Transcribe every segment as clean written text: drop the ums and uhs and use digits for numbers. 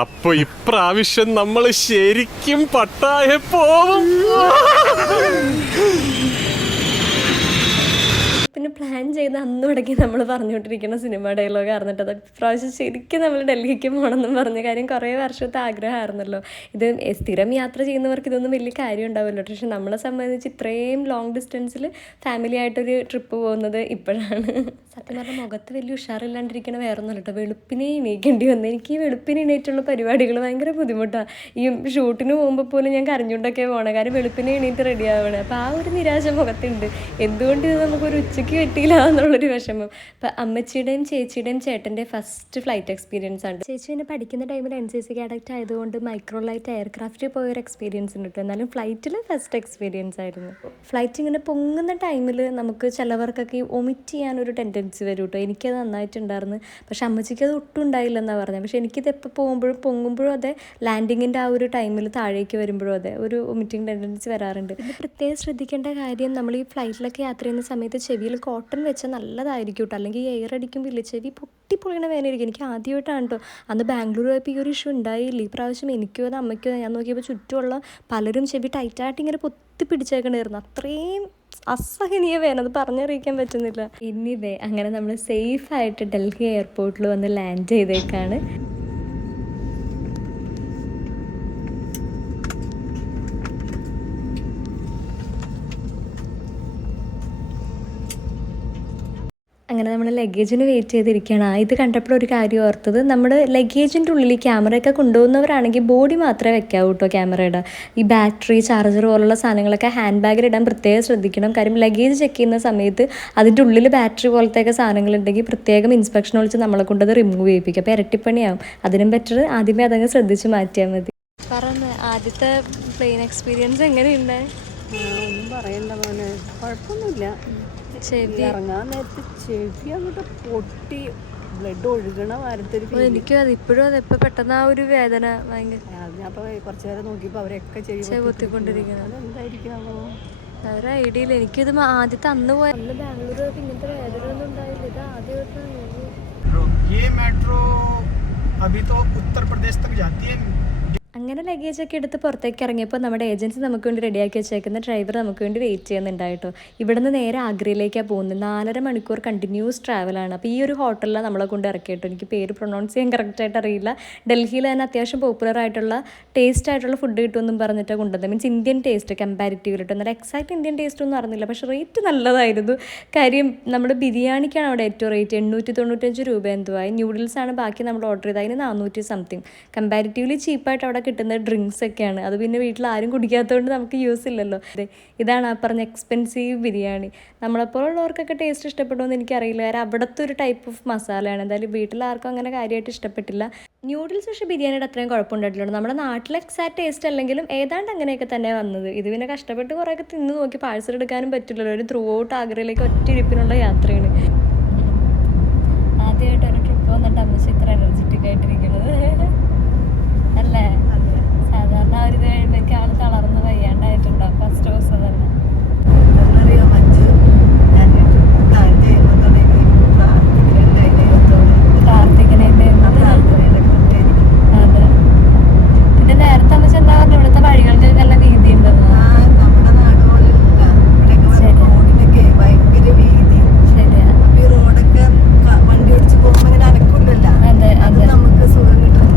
അപ്പൊ ഇപ്രാവശ്യം നമ്മൾ ശരിക്കും പട്ടായ പോവും. പിന്നെ പ്ലാൻ ചെയ്ത് അന്ന് മുടക്കി നമ്മൾ പറഞ്ഞുകൊണ്ടിരിക്കുന്ന സിനിമ ഡയലോഗ് ആയിരുന്നിട്ട് അത് പ്രാവശ്യം ശരിക്കും നമ്മൾ ഡൽഹിക്ക് പോകണമെന്നും പറഞ്ഞ കാര്യം കുറേ വർഷത്തെ ആഗ്രഹമായിരുന്നല്ലോ. ഇത് സ്ഥിരം യാത്ര ചെയ്യുന്നവർക്ക് ഇതൊന്നും വലിയ കാര്യം ഉണ്ടാവില്ല. പക്ഷെ നമ്മളെ സംബന്ധിച്ച് ഇത്രയും ലോങ് ഡിസ്റ്റൻസിൽ ഫാമിലി ആയിട്ടൊരു ട്രിപ്പ് പോകുന്നത് ഇപ്പോഴാണ്. സത്യം പറഞ്ഞാൽ മുഖത്ത് വലിയ ഉഷാറില്ലാണ്ടിരിക്കണ വേറൊന്നുമല്ല കേട്ടോ. വെളുപ്പിനെ എണീക്കേണ്ടി വന്നു. എനിക്ക് ഈ വെളുപ്പിനെ എണീറ്റുള്ള പരിപാടികൾ ഭയങ്കര ബുദ്ധിമുട്ടാണ്. ഈ ഷൂട്ടിന് പോകുമ്പോൾ പോലും ഞാൻ കരഞ്ഞുകൊണ്ടൊക്കെ പോകണം. കാരണം വെളുപ്പിനെ എണീറ്റ് റെഡി ആവണം. അപ്പോൾ ആ ഒരു നിരാശ മുഖത്തുണ്ട്. എന്തുകൊണ്ട് ഇത് നമുക്കൊരു ഉച്ചയ്ക്ക് കിട്ടിയില്ല എന്നുള്ളൊരു വിഷമം. അപ്പം അമ്മച്ചിയുടെയും ചേച്ചിയുടെയും ചേട്ടൻ്റെ ഫസ്റ്റ് ഫ്ലൈറ്റ് എക്സ്പീരിയൻസ് ആണ്. ചേച്ചി പിന്നെ പഠിക്കുന്ന ടൈമിൽ NCC കാഡറ്റ് ആയതുകൊണ്ട് മൈക്രോലൈറ്റ് എയർക്രാഫ്റ്റിൽ പോയൊരു എക്സ്പീരിയൻസ് ഉണ്ട് കേട്ടോ. എന്നാലും ഫ്ലൈറ്റിൽ ഫസ്റ്റ് എക്സ്പീരിയൻസ് ആയിരുന്നു. ഫ്ലൈറ്റ് ഇങ്ങനെ പൊങ്ങുന്ന ടൈമിൽ നമുക്ക് ചിലവർക്കൊക്കെ വൊമിറ്റ് ചെയ്യാനൊരു ടെൻഡൻസി വരും കേട്ടോ. എനിക്കത് നന്നായിട്ടുണ്ടായിരുന്നു. പക്ഷെ അമ്മച്ചിക്ക് അത് ഒട്ടും ഉണ്ടായില്ലെന്നാണ് പറഞ്ഞത്. പക്ഷെ എനിക്കിത് എപ്പോൾ പോകുമ്പോഴും പൊങ്ങുമ്പോഴും അതെ, ലാൻഡിങ്ങിൻ്റെ ആ ഒരു ടൈമിൽ താഴേക്ക് വരുമ്പോഴും അതെ ഒരു വൊമിറ്റിംഗ് ടെൻഡൻസി വരാറുണ്ട്. പിന്നെ പ്രത്യേകം ശ്രദ്ധിക്കേണ്ട കാര്യം, നമ്മൾ ഈ ഫ്ലൈറ്റിലൊക്കെ യാത്ര ചെയ്യുന്ന സമയത്ത് ചെവിയിൽ കോട്ടൺ വെച്ചാൽ നല്ലതായിരിക്കും കേട്ടോ. അല്ലെങ്കിൽ എയർ അടിക്കുമ്പോൾ ഇല്ല ചെവി പൊട്ടിപ്പൊളിയണ വേദനയായിരിക്കും. എനിക്ക് ആദ്യമായിട്ടാണ് കേട്ടോ. അന്ന് ബാംഗ്ലൂർ പോയപ്പോൾ ഈ ഒരു ഇഷ്യൂ ഉണ്ടായില്ല. ഈ പ്രാവശ്യം എനിക്കോ അത് അമ്മയ്ക്കോ ഞാൻ നോക്കിയപ്പോൾ ചുറ്റുമുള്ള പലരും ചെവി ടൈറ്റായിട്ട് ഇങ്ങനെ പൊത്തി പിടിച്ചേക്കണമായിരുന്നു. അത്രയും അസഹനീയ വേദന, അത് പറഞ്ഞറിയിക്കാൻ പറ്റുന്നില്ല. ഇനിവേ അങ്ങനെ നമ്മൾ സേഫായിട്ട് ഡൽഹി എയർപോർട്ടിൽ വന്ന് ലാൻഡ് ചെയ്തേക്കാണ്. അങ്ങനെ നമ്മൾ ലഗേജിന് വെയിറ്റ് ചെയ്തിരിക്കുകയാണ്. ഇത് കണ്ടപ്പോൾ ഒരു കാര്യം ഓർത്തത്, നമ്മൾ ലഗേജിൻ്റെ ഉള്ളിൽ ക്യാമറയൊക്കെ കൊണ്ടുപോകുന്നവരാണെങ്കിൽ ബോഡി മാത്രമേ വെക്കാവൂ കേട്ടോ ക്യാമറയുടെ. ഈ ബാറ്ററി ചാർജർ പോലുള്ള സാധനങ്ങളൊക്കെ ഹാൻഡ് ബാഗിൽ ഇടാൻ പ്രത്യേകം ശ്രദ്ധിക്കണം. കാര്യം ലഗേജ് ചെക്ക് ചെയ്യുന്ന സമയത്ത് അതിൻ്റെ ഉള്ളിൽ ബാറ്ററി പോലത്തെയൊക്കെ സാധനങ്ങളുണ്ടെങ്കിൽ പ്രത്യേകം ഇൻസ്പെക്ഷൻ വിളിച്ച് നമ്മളെ കൊണ്ട് അത് റിമൂവ് ചെയ്യിപ്പിക്കും. അപ്പോൾ ഇരട്ടിപ്പണിയാവും. അതിനും ബെറ്റർ ആദ്യമേ അതങ്ങ് ശ്രദ്ധിച്ച് മാറ്റിയാൽ മതി. പറഞ്ഞ ആദ്യത്തെ പ്ലെയിൻ എക്സ്പീരിയൻസ് എങ്ങനെയുണ്ട്? ഒന്നും പറയണ്ട മോനെ, കുഴപ്പമൊന്നുമില്ല. ഇറങ്ങാൻ നേരത്തെ ചെവി അങ്ങോട്ട് പൊട്ടി ബ്ലഡ് ഒഴുകണ വാരത്തൊരു. എനിക്കും അത് ഇപ്പോഴും അത് എപ്പോൾ പെട്ടെന്ന് ആ ഒരു വേദന ഭയങ്കര. ഞാൻ അപ്പോൾ കുറച്ച് നേരം നോക്കിയപ്പോൾ അവരൊക്കെ ചെവി പൊത്തിക്കൊണ്ടിരിക്കുന്നത് എന്തായിരിക്കും ഒരു ഐഡിയ ഇല്ല. എനിക്കിത് ആദ്യത്തെ അന്ന് പോയ അന്ന് ബാംഗ്ലൂർ പോയപ്പോൾ ഇങ്ങനത്തെ വേദന ഒന്നും ഉണ്ടായില്ല. ഇത് ആദ്യമായിട്ടാണ്. അങ്ങനെ ലഗേജൊക്കെ എടുത്ത് പുറത്തേക്ക് ഇറങ്ങിയപ്പോൾ നമ്മുടെ ഏജൻസി നമുക്ക് വേണ്ടി റെഡിയാക്കി വെച്ചേക്കുന്ന ഡ്രൈവർ നമുക്ക് വേണ്ടി വെയിറ്റ് ചെയ്യുന്നുണ്ടായിട്ടോ. ഇവിടെ നിന്ന് നേരെ ആഗ്രയിലേക്കാണ് പോകുന്നത്. 4.5 മണിക്കൂർ കണ്ടിന്യൂസ് ട്രാവലാണ്. അപ്പോൾ ഈ ഒരു ഹോട്ടലിലാണ് നമ്മളെ കൊണ്ട് ഇറക്കിയിട്ടോ. എനിക്ക് പേര് പ്രൊനൗൺസ് ചെയ്യാൻ കറക്റ്റായിട്ട് അറിയില്ല. ഡൽഹിയിൽ തന്നെ അത്യാവശ്യം പോപ്പുലർ ആയിട്ടുള്ള ടേസ്റ്റ് ആയിട്ടുള്ള ഫുഡ് കിട്ടുമെന്നും പറഞ്ഞിട്ട് കൊണ്ടുവന്നത്. മീൻസ് ഇന്ത്യൻ ടേസ്റ്റ് കമ്പാരിറ്റീവ് കിട്ടും. എന്നാൽ എക്സാക്ട് ഇന്ത്യൻ ടേസ്റ്റ് ഒന്നും അറിഞ്ഞില്ല. പക്ഷേ റേറ്റ് നല്ലതായിരുന്നു. കാര്യം നമ്മുടെ ബിരിയാണിക്കാണ് അവിടെ ഏറ്റവും റേറ്റ് 895 രൂപ എന്തോ ആയി. ന്യൂഡിൽസാണ് ബാക്കി നമ്മൾ ഓർഡർ ചെയ്തത്. അതിന് 400 സംതിങ്. കമ്പാരിറ്റീവ്ലി ചീപ്പായിട്ട് അവിടെ കിട്ടുന്ന ഡ്രിങ്ക്സ് ഒക്കെയാണ്. അത് പിന്നെ വീട്ടിൽ ആരും കുടിക്കാത്തതുകൊണ്ട് നമുക്ക് യൂസ് ഇല്ലല്ലോ. ഇതാണ് ആ പറഞ്ഞ എക്സ്പെൻസീവ് ബിരിയാണി. നമ്മളെപ്പോലുള്ളവർക്കൊക്കെ ടേസ്റ്റ് ഇഷ്ടപ്പെടുമെന്ന് എനിക്കറിയില്ല. കാരണം അവിടുത്തെ ഒരു ടൈപ്പ് ഓഫ് മസാലയാണ്. എന്തായാലും വീട്ടിലാർക്കും അങ്ങനെ കാര്യമായിട്ട് ഇഷ്ടപ്പെട്ടില്ല. ന്യൂഡിൽസ് പക്ഷേ ബിരിയാണിയുടെ അത്രയും കുഴപ്പമുണ്ടായിട്ടില്ല. നമ്മുടെ നാട്ടിലെ എക്സാക്ട് ടേസ്റ്റ് അല്ലെങ്കിലും ഏതാണ്ട് അങ്ങനെയൊക്കെ തന്നെ വന്നത്. ഇത് പിന്നെ കഷ്ടപ്പെട്ട് കുറേയൊക്കെ തിന്ന് നോക്കി പാഴ്സൽ എടുക്കാനും പറ്റില്ലല്ലോ. ഒരു ത്രൂ ഔട്ട് ആഗ്രയിലേക്ക് ഒറ്റ ഇരിപ്പിനുള്ള യാത്രയാണ്. ആദ്യമായിട്ട് ഒരു ട്രിപ്പ് വന്നിട്ട് അമ്മച്ചി ഇത്ര എനർജറ്റിക് ആയിട്ടിരിക്കുന്നത് അല്ലേ? സാധാരണ ഒരു ഇത് കഴിയുമ്പോഴേക്കും ആൾ തളർന്ന് വയ്യാണ്ടായിട്ടുണ്ടാവും ഫസ്റ്റ് ദിവസം തന്നെ. പ്രാർത്ഥിക്കണേൻ്റെ അതെ. പിന്നെ നേരത്തെ അമ്മച്ചി എന്താ പറഞ്ഞു, ഇവിടുത്തെ വഴികൾക്ക് നല്ല വീതി ഉണ്ടെന്ന്. റോഡൊക്കെ വണ്ടി ഓടിച്ച് പോകുമ്പോൾ ഇങ്ങനെ അനക്കില്ലല്ലോ. അതെ അതെ, നമുക്ക് സുഖം കിട്ടും.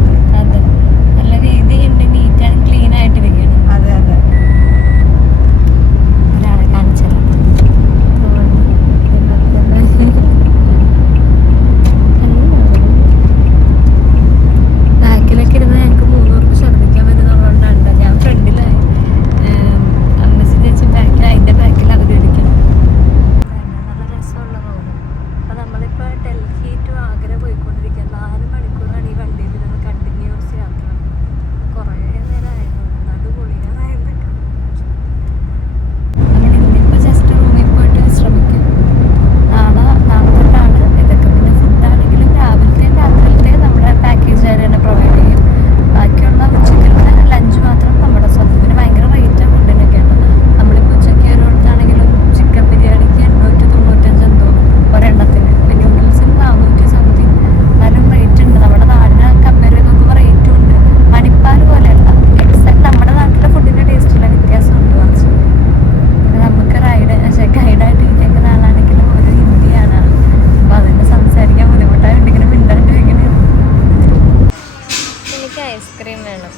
ഐസ്ക്രീം വേണം.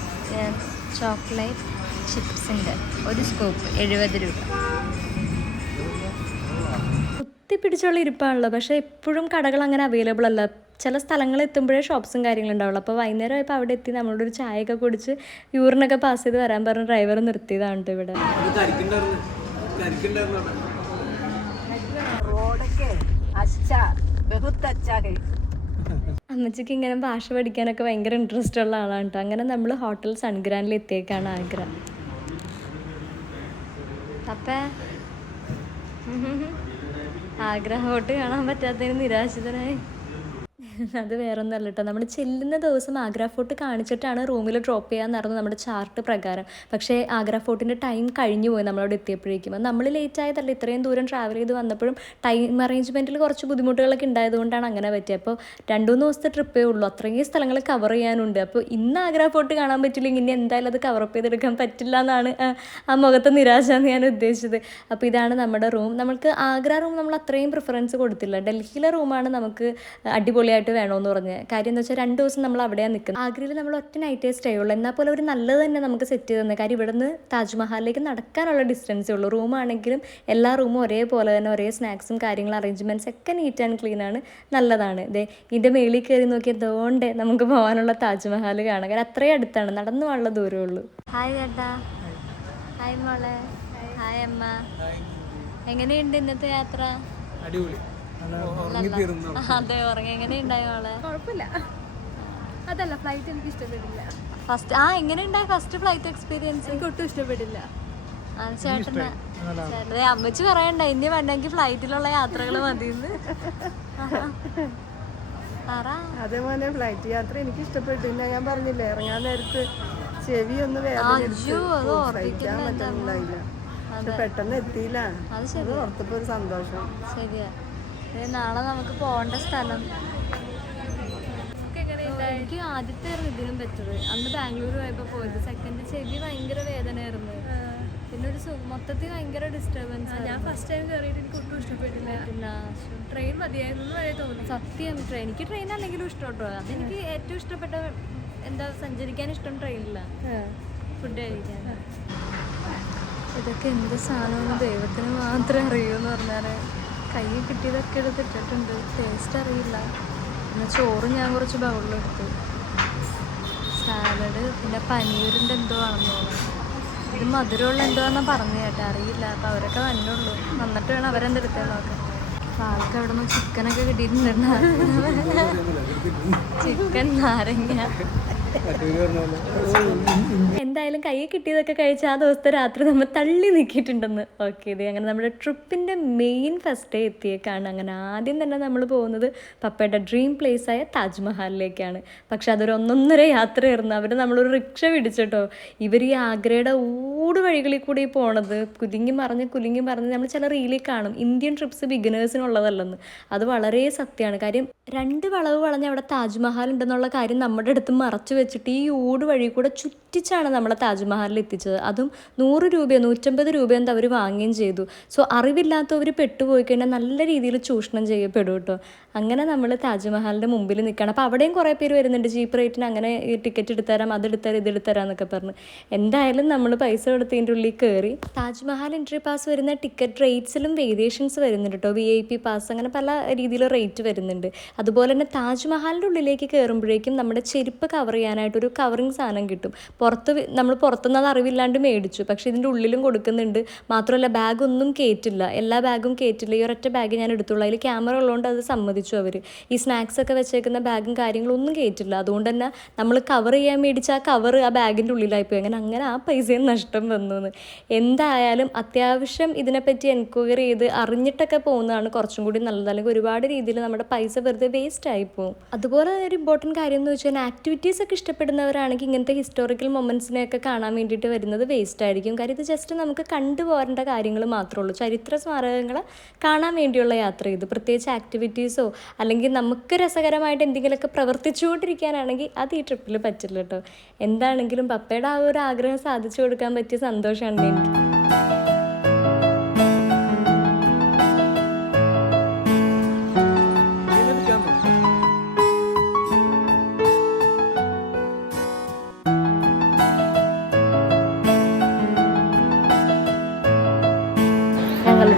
ചോക്ലേറ്റ് ചിപ്സിൻ്റെ ഒരു സ്കൂപ്പ് 70 രൂപ. കുത്തിപ്പിടിച്ചുള്ള ഇരിപ്പാണല്ലോ, പക്ഷേ എപ്പോഴും കടകൾ അങ്ങനെ അവൈലബിൾ അല്ല. ചില സ്ഥലങ്ങളിൽ എത്തുമ്പോഴേ ഷോപ്സും കാര്യങ്ങളും ഉണ്ടാവുള്ളൂ. അപ്പോൾ വൈകുന്നേരം ആയപ്പോൾ അവിടെ എത്തി നമ്മളോടൊരു ചായയൊക്കെ കുടിച്ച് യൂറിനൊക്കെ പാസ് ചെയ്ത് വരാൻ പറഞ്ഞ് ഡ്രൈവർ നിർത്തിയതാണ് കേട്ടോ ഇവിടെ. റോഡൊക്കെ അച്ഛാ ബഹുത്ത് അച്ഛാ ഹൈ. അമ്മച്ചിക്ക് ഇങ്ങനെ ഭാഷ പഠിക്കാനൊക്കെ ഭയങ്കര ഇൻട്രസ്റ്റ് ഉള്ള ആളാണ് കേട്ടോ. അങ്ങനെ നമ്മൾ ഹോട്ടൽ സൺഗ്രാൻഡിൽ എത്തിയേക്കാണ് ആഗ്ര. അപ്പം ആഗ്ര ഹോട്ട് കാണാൻ പറ്റാത്തതിന് നിരാശിതനായി. അത് വേറെ ഒന്നല്ല കേട്ടോ, നമ്മൾ ചെല്ലുന്ന ദിവസം ആഗ്ര ഫോർട്ട് കാണിച്ചിട്ടാണ് റൂമിൽ ഡ്രോപ്പ് ചെയ്യാമെന്നായിരുന്നു നമ്മുടെ ചാർട്ട് പ്രകാരം. പക്ഷേ ആഗ്ര ഫോർട്ടിൻ്റെ ടൈം കഴിഞ്ഞു പോയി നമ്മളവിടെ എത്തിയപ്പോഴേക്കും. അത് നമ്മൾ ലേറ്റ് ആയതല്ല, ഇത്രയും ദൂരം ട്രാവൽ ചെയ്ത് വന്നപ്പോഴും ടൈം അറേഞ്ച്മെൻറ്റിൽ കുറച്ച് ബുദ്ധിമുട്ടുകളൊക്കെ ഉണ്ടായതുകൊണ്ടാണ് അങ്ങനെ പറ്റിയത്. അപ്പോൾ 2-3 ദിവസത്തെ ട്രിപ്പേ ഉള്ളൂ, അത്രയും സ്ഥലങ്ങൾ കവർ ചെയ്യാനുണ്ട്. അപ്പോൾ ഇന്ന് ആഗ്ര ഫോർട്ട് കാണാൻ പറ്റില്ലെങ്കിൽ ഇനി എന്തായാലും അത് കവറപ്പ് ചെയ്തെടുക്കാൻ പറ്റില്ല എന്നാണ് ആ മുഖത്തെ നിരാശ എന്ന് ഞാൻ ഉദ്ദേശിച്ചത്. അപ്പോൾ ഇതാണ് നമ്മുടെ റൂം. നമുക്ക് ആഗ്ര റൂം നമ്മൾ അത്രയും പ്രിഫറൻസ് കൊടുത്തില്ല. ഡൽഹിയിലെ റൂമാണ് നമുക്ക് അടിപൊളിയായിട്ട് വേണമെന്ന് പറഞ്ഞ്. കാര്യം എന്ന് വെച്ചാൽ 2 ദിവസം നമ്മൾ അവിടെയാണ് നിൽക്കുന്നത്. ആഗ്രയിൽ നമ്മൾ ഒറ്റ നൈറ്റേ സ്റ്റേ ഉള്ളൂ. എന്നാൽ പോലെ ഒരു നല്ലത് തന്നെ നമുക്ക് സെറ്റ് ചെയ്ത് തന്നെ. കാര്യം ഇവിടുന്ന് താജ്മഹലിലേക്ക് നടക്കാനുള്ള ഡിസ്റ്റൻസേ ഉള്ളൂ. റൂമാണെങ്കിലും എല്ലാ റൂമും ഒരേപോലെ തന്നെ, ഒരേ സ്നാക്സും കാര്യങ്ങളും അറേഞ്ച്മെൻറ്റ്സ് ഒക്കെ നീറ്റ് ആൻഡ് ക്ലീൻ ആണ്, നല്ലതാണ്. ഇതിൻ്റെ മേളിൽ കയറി നോക്കി എന്തുകൊണ്ട് നമുക്ക് പോകാനുള്ള താജ്മഹൽ കാണാം. കാരണം അത്രയും അടുത്താണ്, നടന്നു പോകാനുള്ള ദൂരമേ ഉള്ളൂ. ഹായ് ചേട്ടാ. ഹായ് മോളെ. ഹായ് അമ്മ. എങ്ങനെയുണ്ട് ഇന്നത്തെ യാത്ര? അടിപൊളി. അതെ, ഉറങ്ങി. എങ്ങനെയുണ്ടായി മോളെ? കുഴപ്പമില്ല. അതല്ല, ഫ്ലൈറ്റ് എനിക്ക് ഇഷ്ടപ്പെട്ടില്ല. ഫസ്റ്റ് എങ്ങനെയുണ്ടായി ഫസ്റ്റ് ഫ്ലൈറ്റ് എക്സ്പീരിയൻസ്? എനിക്ക് ഒട്ടും ഇഷ്ടപ്പെട്ടില്ല. ചേട്ടന് അമ്മച്ചി പറയണ്ട ഇനി വേണ്ടെങ്കിൽ ഫ്ലൈറ്റിലുള്ള യാത്രകൾ മതിയെന്ന്. അതേപോലെ ഫ്ലൈറ്റ് യാത്ര എനിക്ക് ഇഷ്ടപ്പെട്ടു. പിന്നെ ഞാൻ പറഞ്ഞില്ലേ, ഇറങ്ങാൻ നേരത്ത് ചെവി ഒന്ന് സഹിക്കാൻ പറ്റുന്നുണ്ടായില്ല. പക്ഷെ പെട്ടെന്ന് എത്തിയില്ല. അത് ഓർത്തപ്പോ ഒരു സന്തോഷം. ശരിയാ. നാളെ നമുക്ക് പോകേണ്ട സ്ഥലം. എനിക്ക് ആദ്യത്തെ ഇതിനും പറ്റത് അന്ന് ബാംഗ്ലൂർ പോയപ്പോൾ പോയത്. സെക്കൻഡ് ചെവി ഭയങ്കര വേദനയായിരുന്നു. പിന്നെ ഒരു മൊത്തത്തിൽ ഭയങ്കര ഡിസ്റ്റർബൻസ്. ഞാൻ ഫസ്റ്റ് ടൈം കയറിയിട്ട് എനിക്ക് ഒട്ടും ഇഷ്ടപ്പെട്ടില്ല. ട്രെയിൻ മതിയായിരുന്നു വരെ തോന്നി. സത്യം, എനിക്ക് ട്രെയിൻ അല്ലെങ്കിലും ഇഷ്ടം കേട്ടോ. അതെനിക്ക് ഏറ്റവും ഇഷ്ടപ്പെട്ട എന്താ, സഞ്ചരിക്കാൻ ഇഷ്ടം ട്രെയിനില്ല, ഫുഡ് കഴിക്കാൻ. ഇതൊക്കെ എന്ത് സാധനമെന്ന് ദൈവത്തിന് മാത്രമേ അറിയൂ എന്ന് പറഞ്ഞാൽ. കൈ കിട്ടിയതൊക്കെ എടുത്തിട്ടിട്ടുണ്ട്, ടേസ്റ്റ് അറിയില്ല. പിന്നെ ചോറ് ഞാൻ കുറച്ച് ബൗളിലെടുത്തു, സാലഡ്, പിന്നെ പനീറിൻ്റെ എന്തോ ആണെന്ന് തോന്നുന്നു. ഇത് മധുരമുള്ള എന്തോ എന്നാ പറഞ്ഞു കേട്ടോ, അറിയില്ല. അപ്പോൾ അവരൊക്കെ വന്നുള്ളൂ, വന്നിട്ട് വേണം അവരെന്തെടുത്തേ നോക്കാം. അപ്പോൾ ആൾക്ക് അവിടെ നിന്ന് ചിക്കനൊക്കെ കിട്ടിയിട്ടുണ്ടായിരുന്നു. ചിക്കൻ, നാരങ്ങ. എന്തായാലും കൈ കിട്ടിയതൊക്കെ കഴിച്ച് ആ ദിവസത്തെ രാത്രി നമ്മൾ തള്ളി നീക്കിയിട്ടുണ്ടെന്ന്. ഓക്കെ, ഇത് അങ്ങനെ നമ്മുടെ ട്രിപ്പിൻ്റെ മെയിൻ ഫസ്റ്റ് ഡേ എത്തിയേക്കാണ്. അങ്ങനെ ആദ്യം തന്നെ നമ്മൾ പോകുന്നത് പപ്പയുടെ ഡ്രീം പ്ലേസ് ആയ താജ്മഹലിലേക്കാണ്. പക്ഷെ അതൊരു 1.5 യാത്രയായിരുന്നു. അവർ നമ്മളൊരു റിക്ഷ പിടിച്ചിട്ടോ. ഇവർ ഈ ആഗ്രയുടെ ഊട് വഴികളിൽ കൂടി പോണത് കുലുങ്ങി മറിഞ്ഞ് നമ്മൾ ചില റീലിൽ കാണും, ഇന്ത്യൻ ട്രിപ്സ് ബിഗിനേഴ്സിനുള്ളതല്ലെന്ന്. അത് വളരെ സത്യമാണ്. കാര്യം 2 വളവ് വളഞ്ഞ് അവിടെ താജ്മഹൽ ഉണ്ടെന്നുള്ള കാര്യം നമ്മുടെ അടുത്ത് മറച്ചു വെച്ചിട്ട് ഈ ഊട് വഴി കൂടെ ചുറ്റിച്ചാണ് നമ്മളെ താജ്മഹലിൽ എത്തിച്ചത്. അതും 100 രൂപയോ 150 രൂപയോ എന്താ അവർ വാങ്ങുകയും ചെയ്തു. സോ അറിവില്ലാത്തവർ പെട്ടുപോയി കഴിഞ്ഞാൽ നല്ല രീതിയിൽ ചൂഷണം ചെയ്യപ്പെടും കേട്ടോ. അങ്ങനെ നമ്മൾ താജ്മഹലിൻ്റെ മുമ്പിൽ നിൽക്കണം. അപ്പോൾ അവിടെയും കുറേ പേര് വരുന്നുണ്ട്, ചീപ്പ് റേറ്റിന് അങ്ങനെ ടിക്കറ്റ് എടുത്തരാം, അതെടുത്തരാം, ഇതെടുത്തരാം എന്നൊക്കെ പറഞ്ഞ്. എന്തായാലും നമ്മൾ പൈസ കൊടുത്തതിൻ്റെ ഉള്ളിൽ കയറി. താജ്മഹൽ എൻട്രി പാസ് വരുന്ന ടിക്കറ്റ് റേറ്റ്സിലും വേരിയേഷൻസ് വരുന്നുണ്ട് കേട്ടോ. VIP പാസ്, അങ്ങനെ പല രീതിയിൽ റേറ്റ് വരുന്നുണ്ട്. അതുപോലെ തന്നെ താജ്മഹലിൻ്റെ ഉള്ളിലേക്ക് കയറുമ്പോഴേക്കും നമ്മുടെ ചെരുപ്പ് കവർ ചെയ്യാനായിട്ടൊരു കവറിങ് സാധനം കിട്ടും. നമ്മൾ പുറത്തുനിന്ന് അത് അറിവില്ലാണ്ട് മേടിച്ചു, പക്ഷേ ഇതിൻ്റെ ഉള്ളിലും കൊടുക്കുന്നുണ്ട്. മാത്രമല്ല ബാഗൊന്നും കയറ്റില്ല, എല്ലാ ബാഗും കയറ്റില്ല. ഈ ഒരൊറ്റ ബാഗ് ഞാൻ എടുത്തുള്ളൂ. അതിൽ ക്യാമറ ഉള്ളതുകൊണ്ട് അത് സമ്മതിച്ചു അവർ. ഈ സ്നാക്സൊക്കെ വെച്ചേക്കുന്ന ബാഗും കാര്യങ്ങളൊന്നും കയറ്റില്ല. അതുകൊണ്ട് തന്നെ നമ്മൾ കവർ ചെയ്യാൻ മേടിച്ച ആ കവർ ആ ബാഗിൻ്റെ ഉള്ളിലായിപ്പോയി. അങ്ങനെ ആ പൈസയും നഷ്ടം വന്നു. എന്തായാലും അത്യാവശ്യം ഇതിനെപ്പറ്റി എൻക്വയറി ചെയ്ത് അറിഞ്ഞിട്ടൊക്കെ പോകുന്നതാണ് കുറച്ചും കൂടി നല്ലത്. അല്ലെങ്കിൽ ഒരുപാട് രീതിയിൽ നമ്മുടെ പൈസ വെറുതെ വേസ്റ്റ് ആയിപ്പോവും. അതുപോലെ ഒരു ഇമ്പോർട്ടൻറ്റ് കാര്യം എന്ന് വെച്ചാൽ ആക്ടിവിറ്റീസ് ഒക്കെ ഇഷ്ടപ്പെടുന്നവരാണെങ്കിൽ ഇങ്ങനത്തെ ഹിസ്റ്റോറിക്കൽ മൊമെൻറ്റ്സിനെയൊക്കെ കാണാൻ വേണ്ടിയിട്ട് വരുന്നത് വേസ്റ്റ് ആയിരിക്കും. കാര്യം ഇത് ജസ്റ്റ് നമുക്ക് കണ്ടുപോരേണ്ട കാര്യങ്ങൾ മാത്രമേ ഉള്ളൂ. ചരിത്ര സ്മാരകങ്ങൾ കാണാൻ വേണ്ടിയുള്ള യാത്ര ഇത്. പ്രത്യേകിച്ച് ആക്ടിവിറ്റീസോ അല്ലെങ്കിൽ നമുക്ക് രസകരമായിട്ട് എന്തെങ്കിലുമൊക്കെ പ്രവർത്തിച്ചുകൊണ്ടിരിക്കാനാണെങ്കിൽ അത് ഈ ട്രിപ്പിൽ പറ്റില്ല കേട്ടോ. എന്താണെങ്കിലും പപ്പയുടെ ആ ഒരു ആഗ്രഹം സാധിച്ചു കൊടുക്കാൻ പറ്റിയ സന്തോഷമാണ് എനിക്ക്.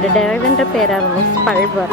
എൻ്റെ ഡ്രൈവറിൻ്റെ പേരായിരുന്നു സ്പൾബർ.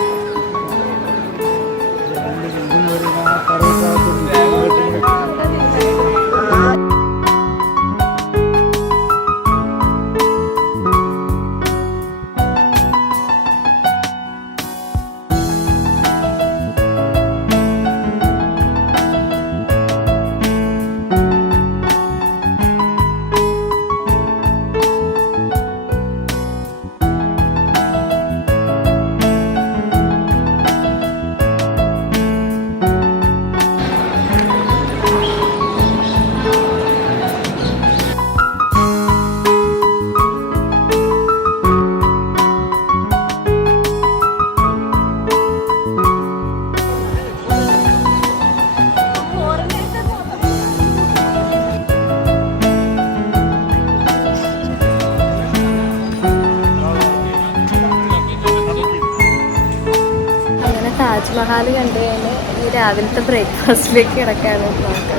താജ്മഹൽ കണ്ടു കഴിഞ്ഞ് ഈ രാവിലത്തെ ബ്രേക്ക്ഫാസ്റ്റിലേക്ക് കിടക്കാണ്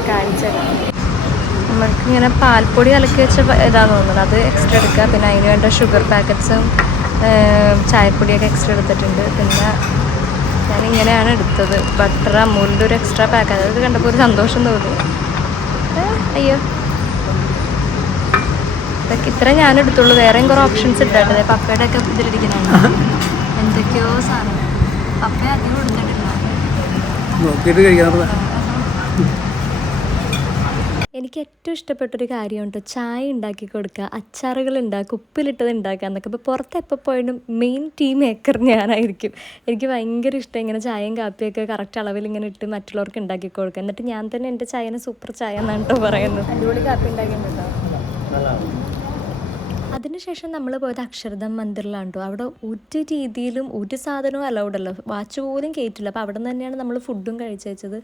കാണിച്ചത്. നമ്മൾക്കിങ്ങനെ പാൽപ്പൊടി കലക്കി വെച്ച ഇതാന്ന് തോന്നുന്നത്, അത് എക്സ്ട്രാ എടുക്കുക. പിന്നെ അതിന് വേണ്ട ഷുഗർ പാക്കറ്റ്സും ചായപ്പൊടിയൊക്കെ എക്സ്ട്രാ എടുത്തിട്ടുണ്ട്. പിന്നെ ഞാനിങ്ങനെയാണ് എടുത്തത്, ബട്ടർ അമൂലിൻ്റെ ഒരു എക്സ്ട്രാ പാക്ക്. അതൊക്കെ കണ്ടപ്പോൾ ഒരു സന്തോഷം തോന്നി. അയ്യോ, ഇതൊക്കെ ഇത്ര ഞാൻ എടുത്തുള്ളൂ. വേറെയും കുറേ ഓപ്ഷൻസ് ഇട്ടാട്ടത്. പപ്പയുടെ ഒക്കെ ഇതിലിരിക്കുന്നുണ്ട് എന്തൊക്കെയോ സാധനം. പപ്പ അധികം കൊടുത്തിട്ടില്ല. എനിക്ക് ഏറ്റവും ഇഷ്ടപ്പെട്ടൊരു കാര്യമുണ്ട്, ചായ ഉണ്ടാക്കി കൊടുക്കുക, അച്ചാറുകൾ ഉണ്ടാക്കുക, ഉപ്പിലിട്ടത് ഉണ്ടാക്കുക എന്നൊക്കെ. അപ്പോൾ പുറത്ത് എപ്പോൾ പോയാലും മെയിൻ ടീ മേക്കർ ഞാനായിരിക്കും. എനിക്ക് ഭയങ്കര ഇഷ്ടം ഇങ്ങനെ ചായയും കാപ്പിയൊക്കെ കറക്റ്റ് അളവിൽ ഇങ്ങനെ ഇട്ട് മറ്റുള്ളവർക്ക് ഉണ്ടാക്കി കൊടുക്കുക. എന്നിട്ട് ഞാൻ തന്നെ എൻ്റെ ചായനെ സൂപ്പർ ചായ എന്നാണ് കേട്ടോ പറയുന്നത്. അടിപൊളി കാപ്പി ഉണ്ടാക്കിയിട്ടുണ്ടോ? അതിനുശേഷം നമ്മൾ പോയത് അക്ഷർധാം മന്ദിറിലാണ് കേട്ടോ. അവിടെ ഒരു രീതിയിലും ഒരു സാധനവും അലൗഡല്ല, വാച്ച് പോലും കയറ്റില്ല. അപ്പോൾ അവിടെ നിന്ന് തന്നെയാണ് നമ്മൾ ഫുഡും കഴിച്ചത്.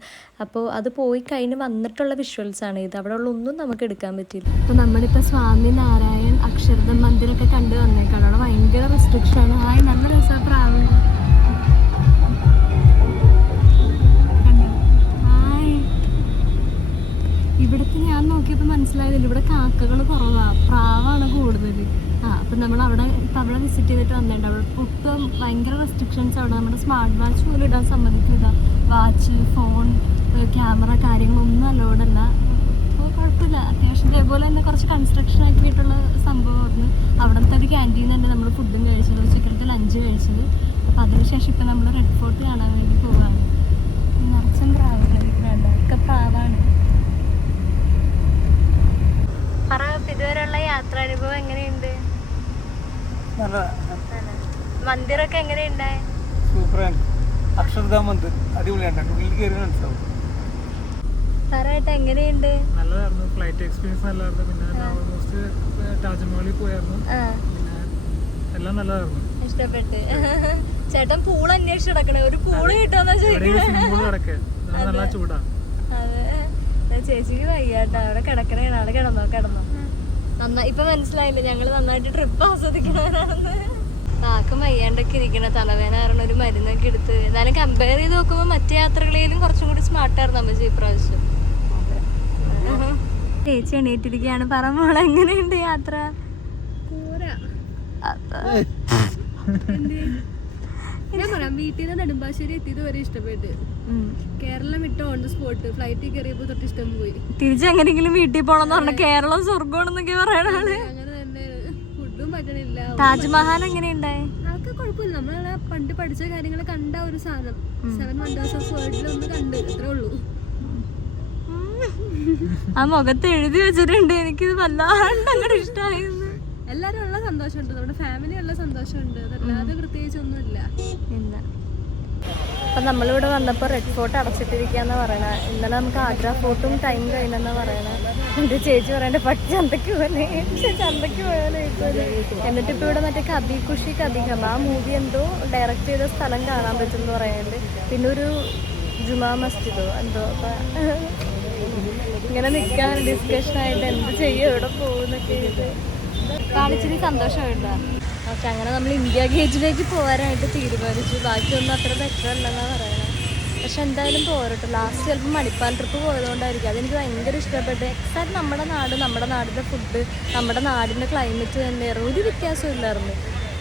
അപ്പോൾ അത് പോയി കഴിഞ്ഞ് വന്നിട്ടുള്ള വിഷ്വൽസാണ് ഇത്. അവിടെ ഉള്ള ഒന്നും നമുക്ക് എടുക്കാൻ പറ്റില്ല. അപ്പോൾ നമ്മളിപ്പോൾ സ്വാമി നാരായൺ അക്ഷർധാം മന്ദിറൊക്കെ കണ്ടു വന്നേക്കാണ്. അവിടെ ഭയങ്കര റെസ്ട്രിക്ഷനാണ്. നല്ല രസമാണ് പ്രാവ്. ഇവിടുത്തെ ഞാൻ നോക്കിയപ്പോൾ മനസ്സിലായതില്ല, ഇവിടെ കാക്കകൾ കുറവാണ്, പ്രാവാണ് കൂടുതൽ. അപ്പം നമ്മൾ ഇപ്പം അവിടെ വിസിറ്റ് ചെയ്തിട്ട് വന്നിട്ടുണ്ട്. അവിടെ ഒട്ടും ഭയങ്കര റെസ്ട്രിക്ഷൻസ്. അവിടെ നമ്മുടെ സ്മാർട്ട് വാച്ച് പോലും ഇടാൻ സമ്മതിക്കില്ല. വാച്ച്, ഫോൺ, ക്യാമറ കാര്യങ്ങളൊന്നും അലോഡല്ല. അപ്പോൾ കുഴപ്പമില്ല. അത്യാവശ്യം ഇതേപോലെ തന്നെ കുറച്ച് കൺസ്ട്രക്ഷൻ ആക്കിയിട്ടുള്ള സംഭവമായിരുന്നു. അവിടുത്തെ ഒരു ക്യാൻറ്റീൻ തന്നെ നമ്മൾ ഫുഡും കഴിച്ചത്, ഉച്ചക്കലത്തെ ലഞ്ച് കഴിച്ചത്. അപ്പോൾ അതിനുശേഷം ഇപ്പം നമ്മൾ റെഡ് ഫോർട്ട് കാണാൻ വേണ്ടി പോവുകയാണ്. നിറച്ചും പ്രാവുകൾ, ഒക്കെ പ്രാവാണ്. ഇതുവരെയുള്ള യാത്രാനുഭവം എങ്ങനെയുണ്ട്? മന്ദിറൊക്കെ എങ്ങനെയുണ്ടായി? സൂപ്പറാണ്. അക്ഷർധാം മന്ദിർ അടിപൊളിയാണ്. ഉള്ളിൽ കയറി മനസ്സിലാവും. സാറായിട്ട് എങ്ങനെയുണ്ട്? നല്ലതായിരുന്നു. ഫ്ലൈറ്റ് എക്സ്പീരിയൻസ് നല്ലതായിരുന്നു. പിന്നെ ഓൾമോസ്റ്റ് താജ്മഹലിൽ പോയായിരുന്നു. പിന്നെ എല്ലാം നല്ലതായിരുന്നു. ഇഷ്ടപ്പെട്ട്. ചേട്ടൻ പൂൾ അന്വേഷിച്ച് കിടക്കണേ, ഒരു പൂള് കിട്ടുമെന്നാ ചോദിക്കുന്നത്. നല്ല ചൂടാ. അതെ, ചേച്ചിക്ക് വയ്യാട്ടോ. അവിടെ കിടക്കണേ. അവിടെ കിടന്നോ. ഇപ്പൊ മനസ്സിലായില്ലേ ഞങ്ങള് നന്നായിട്ട് ട്രിപ്പ് ആസ്വദിക്കണവരാണെന്ന്. ആക്കും വയ്യാണ്ടൊക്കെ ഇരിക്കണ, തലവേദന കാരണം ഒരു മരുന്നൊക്കെ എടുത്ത്. എന്നാലും കമ്പയർ ചെയ്ത് നോക്കുമ്പോൾ മറ്റു യാത്രകളിലും കുറച്ചും കൂടി സ്മാർട്ടായിരുന്നു നമ്മൾ ഈ പ്രാവശ്യം. ചേച്ചി എണീറ്റിരിക്കുകയാണ്. പറമ്പോളെ എങ്ങനെയുണ്ട് യാത്ര? ഞാൻ പറയാം, വീട്ടിൽ നിന്ന് നെടുമ്പാശ്ശേരി എത്തിയത് വരെ ഇഷ്ടപ്പെട്ട്. കേരളം വിട്ട് ഓൺ ദ സ്പോട്ട് ഫ്ലൈറ്റിൽ കയറിയപ്പോൾ തൊട്ട് ഇഷ്ടം പോയി. തിരിച്ചെങ്ങനെങ്കിലും വീട്ടിൽ പോണെന്ന് പറഞ്ഞ കേരളം സ്വർഗമാണെന്നൊക്കെ പറയണാണ്. അങ്ങനെ തന്നെ. ഫുഡും പറ്റണില്ല. താജ്മഹൽ എങ്ങനെയുണ്ടായി? അതൊക്കെ കുഴപ്പമില്ല. നമ്മളെ പണ്ട് പഠിച്ച കാര്യങ്ങൾ കണ്ട ഒരു സാധനം. 7 വണ്ടേഴ്സ് ഓഫ് വേൾഡിൽ ഒന്ന് കണ്ട്, അത്രേ ഉള്ളൂ. ആ മുഖത്ത് എഴുതി വെച്ചിട്ടുണ്ട്. എനിക്കിത് വല്ലാണ്ട് അങ്ങനെ ഇഷ്ടമായിരുന്നു. എല്ലാരും ഉള്ള സന്തോഷമുണ്ട്, നമ്മുടെ ഫാമിലി ഉള്ള സന്തോഷമുണ്ട്. അതല്ലാതെ പ്രത്യേകിച്ച് ഒന്നുമില്ല. അപ്പം നമ്മളിവിടെ വന്നപ്പോൾ റെഡ് ഫോർട്ട് അടച്ചിട്ടിരിക്കുകയെന്നാണ് പറയണത്. ഇന്നലെ നമുക്ക് ആഗ്ര ഫോർട്ടും ടൈം കഴിഞ്ഞെന്നാണ് പറയണത്. എൻ്റെ ചേച്ചി പറയണ്ട പട്ടി ചന്തയ്ക്ക് പോലെ എന്നിട്ടിപ്പോൾ ഇവിടെ മറ്റേ കബി ഖുഷി കബി ഗം ആ മൂവി എന്തോ ഡയറക്റ്റ് ചെയ്ത സ്ഥലം കാണാൻ പറ്റുമെന്ന് പറയുന്നുണ്ട്. പിന്നെ ഒരു ജുമാ മസ്ജിദോ എന്തോ. അപ്പം ഇങ്ങനെ നിൽക്കാൻ ഡിസ്കഷനായിട്ട് എന്ത് ചെയ്യും, എവിടെ പോകുന്നൊക്കെ ഇത് കാണിച്ചിട്ട് സന്തോഷമായിട്ടാ. ഓക്കെ, അങ്ങനെ നമ്മൾ ഇന്ത്യ ഗേറ്റിലേക്ക് പോകാനായിട്ട് തീരുമാനിച്ചു. ബാക്കിയൊന്നും അത്ര ബെറ്റർ അല്ലെന്നാണ് പറയണത്. പക്ഷെ എന്തായാലും പോരട്ടെ. ലാസ്റ്റ് ചിലപ്പോൾ മണിപ്പാൽ ട്രിപ്പ് പോയതുകൊണ്ടായിരിക്കും. അതെനിക്ക് ഭയങ്കര ഇഷ്ടപ്പെട്ടു. എക്സാക്ട് നമ്മുടെ നാടിൻ്റെ ഫുഡ്, നമ്മുടെ നാടിൻ്റെ ക്ലൈമറ്റ് തന്നെയായിരുന്നു. ഒരു വ്യത്യാസവും ഇല്ലായിരുന്നു.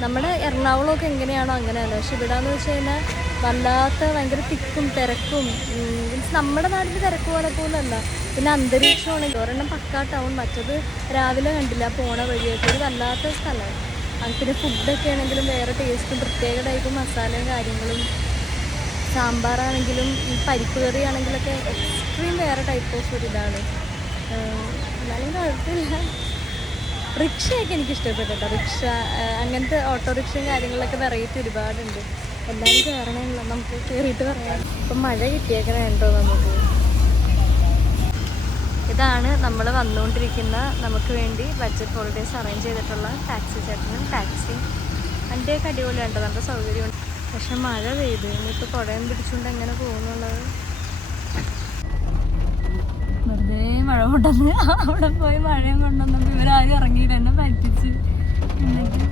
നമ്മുടെ എറണാകുളമൊക്കെ എങ്ങനെയാണോ അങ്ങനെയല്ല. പക്ഷെ ഇവിടെ എന്ന് വെച്ച് കഴിഞ്ഞാൽ വല്ലാത്ത ഭയങ്കര തിക്കും തിരക്കും, മീൻസ് നമ്മുടെ നാട്ടിൽ തിരക്ക് പോലും അല്ല. പിന്നെ അന്തരീക്ഷമാണെങ്കിൽ ഒരെണ്ണം പക്കാ ടൗൺ, മറ്റത് രാവിലെ കണ്ടില്ല പോണ വഴിയൊക്കെ ഒരു വല്ലാത്ത സ്ഥലമാണ്. പിന്നെ ഫുഡൊക്കെ ആണെങ്കിലും വേറെ ടേസ്റ്റും പ്രത്യേക ടൈപ്പ് മസാലയും കാര്യങ്ങളും. സാമ്പാറാണെങ്കിലും ഈ പരിപ്പ് കറി ആണെങ്കിലൊക്കെ എക്സ്ട്രീം വേറെ ടൈപ്പ് ഓഫ് ഒരു ഇതാണ്. എന്നാലും കുഴപ്പമില്ല. റിക്ഷയൊക്കെ എനിക്ക് ഇഷ്ടപ്പെട്ടിട്ടോ. റിക്ഷ അങ്ങനത്തെ ഓട്ടോറിക്ഷയും കാര്യങ്ങളിലൊക്കെ വെറൈറ്റി ഒരുപാടുണ്ട്. എല്ലാവരും കയറണമല്ലോ, നമുക്ക് കയറിയിട്ട് പറയാം. ഇപ്പം മഴ കിട്ടിയേക്കണേ ഉണ്ടോ നമുക്ക്. ഇതാണ് നമ്മൾ വന്നുകൊണ്ടിരിക്കുന്ന നമുക്ക് വേണ്ടി ബഡ്ജറ്റ് ഹോളിഡേയ്സ് അറേഞ്ച് ചെയ്തിട്ടുള്ള ടാക്സി ചേട്ടനും ടാക്സി. വണ്ടിയൊക്കെ അടിപൊളിയുണ്ട്, നല്ല സൗകര്യമുണ്ട്. പക്ഷെ മഴ പെയ്തു. ഇനിയിപ്പോൾ കുടയും പിടിച്ചുകൊണ്ട് എങ്ങനെ പോകുന്നുള്ളത്. വെറുതെ മഴ കൊണ്ടുവന്ന് അവിടെ പോയി മഴയും കൊണ്ടുവന്നപ്പോൾ ഇവരാരും ഇറങ്ങിയില്ല, എന്നെ പറ്റിച്ച്. എന്നിട്ട്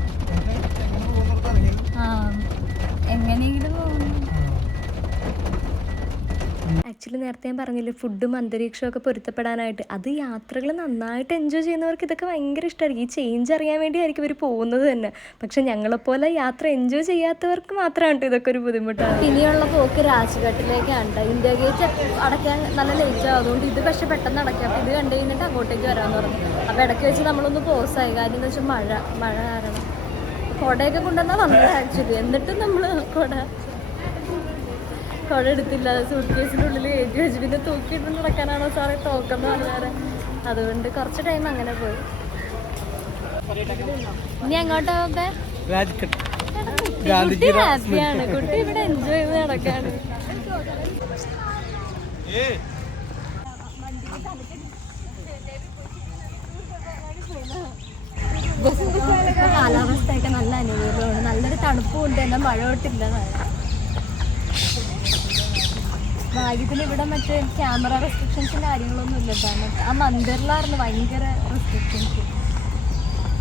എങ്ങനെയെങ്കിലും പോകുന്നു. ആക്ച്വലി നേരത്തെ ഞാൻ പറഞ്ഞില്ലേ ഫുഡും അന്തരീക്ഷമൊക്കെ പൊരുത്തപ്പെടാനായിട്ട്. അത് യാത്രകൾ നന്നായിട്ട് എൻജോയ് ചെയ്യുന്നവർക്ക് ഇതൊക്കെ ഭയങ്കര ഇഷ്ടമായിരിക്കും. ഈ ചേഞ്ച് അറിയാൻ വേണ്ടിയായിരിക്കും ഇവർ പോകുന്നത് തന്നെ. പക്ഷെ ഞങ്ങളെപ്പോലെ യാത്ര എൻജോയ് ചെയ്യാത്തവർക്ക് മാത്രമാണ് ഇതൊക്കെ ഒരു ബുദ്ധിമുട്ടാണ്. ഇനിയുള്ള പോക്ക് രാജ്ഘട്ടിലേക്കാണ്. ഇന്ത്യ ഗേറ്റ് അടയ്ക്കാൻ നല്ല ലേറ്റാകും. അതുകൊണ്ട് ഇത് പക്ഷെ പെട്ടെന്ന് അടയ്ക്കാം. അപ്പോൾ ഇത് കണ്ടു കഴിഞ്ഞിട്ട് അങ്ങോട്ടേക്ക് വരാമെന്ന് പറഞ്ഞു. അപ്പോൾ ഇടയ്ക്ക് വെച്ച് നമ്മളൊന്ന് പോസായി. കാര്യം എന്താ വെച്ചാൽ മഴ കാരണം കുടയൊക്കെ കൊണ്ടുവന്നാൽ വന്നത് ആക്ച്വലി. എന്നിട്ടും നമ്മൾ കുട എടുത്തില്ല. സൂട്ട് കേസിൻ്റെ ഉള്ളിൽ കയറ്റി വെച്ച് പിന്നെ തൂക്കിയിട്ട് നടക്കാനാണോ സാറേ തോക്കെന്ന് പറഞ്ഞാൽ. അതുകൊണ്ട് കുറച്ച് ടൈം അങ്ങനെ പോയി. ഇനി അങ്ങോട്ടാ പോകെ? കുട്ടി ഹാപ്പിയാണ്. കുട്ടി ഇവിടെ എൻജോയ് ചെയ്ത് നടക്കാണ്. കാലാവസ്ഥയൊക്കെ നല്ല അനുകൂലമാണ്. നല്ലൊരു തണുപ്പും ഉണ്ട്, എന്നാൽ മഴ തൊട്ടില്ല. ഭാഗ്യത്തിന് ഇവിടെ മറ്റേ ക്യാമറ റെസ്ട്രിക്ഷൻസും കാര്യങ്ങളൊന്നും ഇല്ല. ആ മന്ദിറിലായിരുന്നു ഭയങ്കര റെസ്ട്രിക്ഷൻസ്.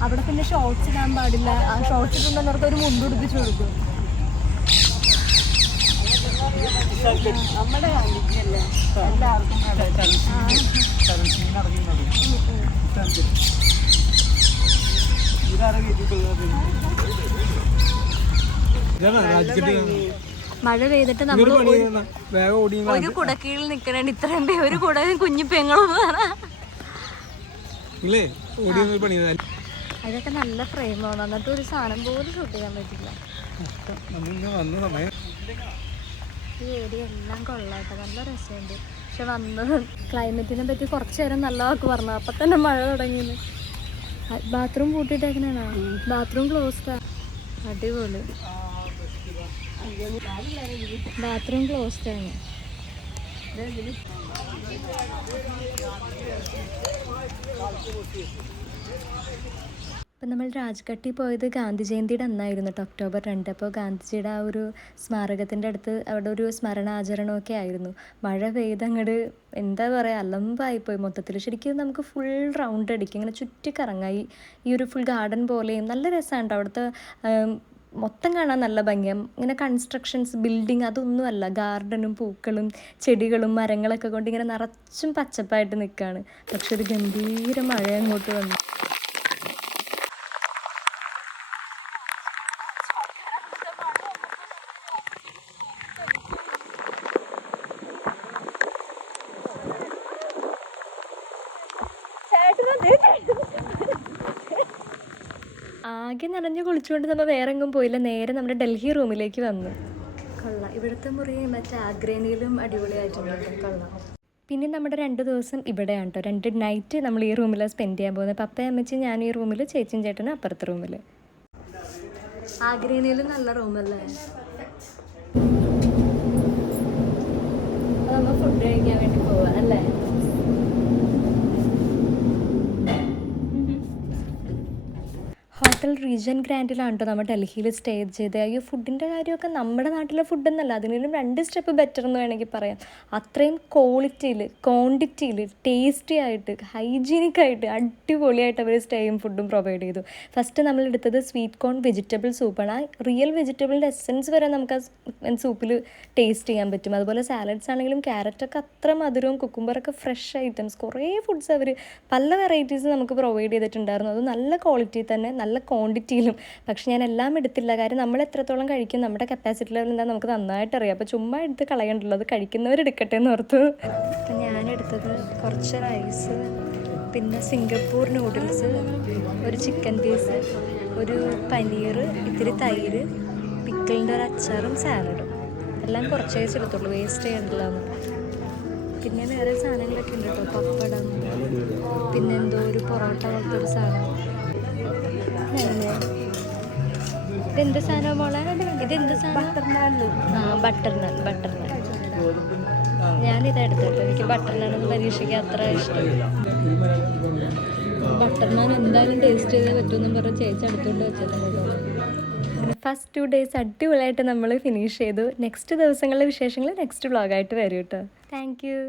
അവിടെ പിന്നെ ഷോർട്സ് ഇടാൻ പാടില്ല. ആ ഷോർട്സ് ഇട്ടുണ്ടെന്നവർക്ക് ഒരു മുണ്ട് ഉടുപ്പിച്ച് കൊടുക്കും. നമ്മുടെ മഴ പെയ്തിട്ട് നമ്മൾ ഒരു കുടക്കീഴിൽ നിൽക്കണേണ്ട ഇത്രയും ഒരു കുട കുഞ്ഞു പെങ്ങളും. അതൊക്കെ നല്ല ഫ്രെയിമാണ്. എന്നിട്ട് ഒരു സാധനം പോലും ഷൂട്ട് ചെയ്യാൻ പറ്റില്ല. ഈ ഏരിയ എല്ലാം കൊള്ളാട്ടോ, നല്ല രസമുണ്ട്. പക്ഷെ വന്നത് ക്ലൈമറ്റിനെ പറ്റി കുറച്ച് നേരം നല്ല വാക്ക് പറഞ്ഞു. അപ്പം തന്നെ മഴ തുടങ്ങിയത്. ബാത്റൂം പൂട്ടിയിട്ടേക്കണേണോ? ബാത്റൂം ക്ലോസ്ഡാ. അടിപൊളി. ബാത്റൂം ക്ലോസ്ഡാണ്. അപ്പം നമ്മൾ രാജ്ഘട്ടി പോയത് ഗാന്ധി ജയന്തിയുടെ അന്നായിരുന്നു കേട്ടോ, October 2. അപ്പോൾ ഗാന്ധിജിയുടെ ആ ഒരു സ്മാരകത്തിൻ്റെ അടുത്ത് അവിടെ ഒരു സ്മരണാചരണമൊക്കെ ആയിരുന്നു. മഴ പെയ്ത് അങ്ങോട്ട് എന്താ പറയുക അലമ്പായിപ്പോയി മൊത്തത്തിൽ. ശരിക്കും നമുക്ക് ഫുൾ റൗണ്ട് അടിക്കും, ഇങ്ങനെ ചുറ്റിക്കറങ്ങായി. ഈ ഒരു ഫുൾ ഗാർഡൻ പോലെയും നല്ല രസമാണ് കേട്ടോ. അവിടുത്തെ മൊത്തം കാണാൻ നല്ല ഭംഗിയാണ്. ഇങ്ങനെ കൺസ്ട്രക്ഷൻസ് ബിൽഡിങ് അതൊന്നുമല്ല, ഗാർഡനും പൂക്കളും ചെടികളും മരങ്ങളൊക്കെ കൊണ്ട് ഇങ്ങനെ നിറച്ചും പച്ചപ്പായിട്ട് നിൽക്കുകയാണ്. പക്ഷെ ഒരു ഗംഭീര മഴ അങ്ങോട്ട് വന്നു. ആകെ നനഞ്ഞ് കുളിച്ചുകൊണ്ട് നമ്മൾ വേറെ എങ്ങും പോയില്ല. നേരെ നമ്മുടെ ഡൽഹി റൂമിലേക്ക് വന്നു. കൊള്ളാം. ഇവിടുത്തെ മുറി മറ്റേ ആഗ്രേനയിലും അടിപൊളിയായിട്ടുണ്ട്. കൊള്ളാം. പിന്നെ നമ്മുടെ 2 ദിവസം ഇവിടെയാണ് കേട്ടോ. 2 നൈറ്റ് നമ്മൾ ഈ റൂമിൽ സ്പെൻഡ് ചെയ്യാൻ പോകുന്നത്. പപ്പയും അമ്മച്ചി ഞാൻ ഈ റൂമിൽ, ചേച്ചിയും ചേട്ടനും അപ്പുറത്തെ റൂമിൽ. ആഗ്രേനയിലും നല്ല റൂമല്ലേ. നമ്മൾ ഫുഡ് കഴിക്കാൻ വേണ്ടി പോവാ അല്ലേ. ഹോട്ടൽ റീജൻ ഗ്രാൻഡിലാണ് കേട്ടോ നമ്മൾ ഡൽഹിയിൽ സ്റ്റേ ചെയ്ത്. ഈ ഫുഡിൻ്റെ കാര്യമൊക്കെ നമ്മുടെ നാട്ടിലെ ഫുഡെന്നല്ല, അതിനും 2 സ്റ്റെപ്പ് ബെറ്റർ എന്ന് വേണമെങ്കിൽ പറയാം. അത്രയും ക്വാളിറ്റിയിൽ, ക്വാണ്ടിറ്റിയിൽ, ടേസ്റ്റി ആയിട്ട്, ഹൈജീനിക്കായിട്ട്, അടിപൊളിയായിട്ട് അവർ സ്റ്റേയും ഫുഡും പ്രൊവൈഡ് ചെയ്തു. ഫസ്റ്റ് നമ്മൾ എടുത്തത് സ്വീറ്റ് കോൺ വെജിറ്റബിൾ സൂപ്പാണ്. ആ റിയൽ വെജിറ്റബിളിൻ്റെ എസെൻസ് വരെ നമുക്ക് ആ സൂപ്പിൽ ടേസ്റ്റ് ചെയ്യാൻ പറ്റും. അതുപോലെ സാലഡ്സ് ആണെങ്കിലും ക്യാരറ്റൊക്കെ അത്ര മധുരവും, കുക്കുംബറൊക്കെ ഫ്രഷ് ഐറ്റംസ്, കുറേ ഫുഡ്സ് അവർ പല വെറൈറ്റീസ് നമുക്ക് പ്രൊവൈഡ് ചെയ്തിട്ടുണ്ടായിരുന്നു. അത് നല്ല ക്വാളിറ്റി തന്നെ, നല്ല ക്വാണ്ടിറ്റിയിലും. പക്ഷെ ഞാൻ എല്ലാം എടുത്തില്ല, കാര്യം നമ്മൾ എത്രത്തോളം കഴിക്കും, നമ്മുടെ കപ്പാസിറ്റി ലെവൽ എന്താ നമുക്ക് നന്നായിട്ട് അറിയാം. അപ്പോൾ ചുമ്മാ എടുത്ത് കളയണ്ടല്ലോ, അത് കഴിക്കുന്നവരെടുക്കട്ടെ എന്ന് ഓർത്തു. അപ്പം ഞാനെടുത്തത് കുറച്ച് റൈസ്, പിന്നെ സിംഗപ്പൂർ നൂഡിൽസ്, ഒരു ചിക്കൻ പീസ്, ഒരു പനീർ, ഇത്തിരി തൈര്, പിക്കിളിൻ്റെ ഒരു അച്ചാറും സാലഡും. എല്ലാം കുറച്ച് എടുത്തുള്ളൂ, വേസ്റ്റ് ചെയ്യണ്ടല്ലോ എന്ന്. പിന്നെ വേറെ സാധനങ്ങളൊക്കെ ഉണ്ട് കേട്ടോ, പപ്പടം, പിന്നെ എന്തോ ഒരു പൊറോട്ട പോലത്തെ ഒരു സാധനം. ഇതെന്ത് സാധനം മോളെ? ഇതെന്ത് സാധനം? ബട്ടർ നാൻ. ഞാനിതെടുത്തിട്ട് എനിക്ക് ബട്ടർ നാനൊന്നും പരീക്ഷിക്കാൻ അത്ര ഇഷ്ടമില്ല. ബട്ടർ നാൻ എന്തായാലും ടേസ്റ്റ് ചെയ്തേ പറ്റുമെന്നും പറഞ്ഞ് ചേച്ചി എടുത്തുകൊണ്ട് വെച്ചിട്ടുണ്ട്. അങ്ങനെ ഫസ്റ്റ് 2 days അടിപൊളിയായിട്ട് നമ്മൾ ഫിനിഷ് ചെയ്തു. നെക്സ്റ്റ് ദിവസങ്ങളിലെ വിശേഷങ്ങൾ നെക്സ്റ്റ് വ്ളോഗായിട്ട് വരും കേട്ടോ. Thank you.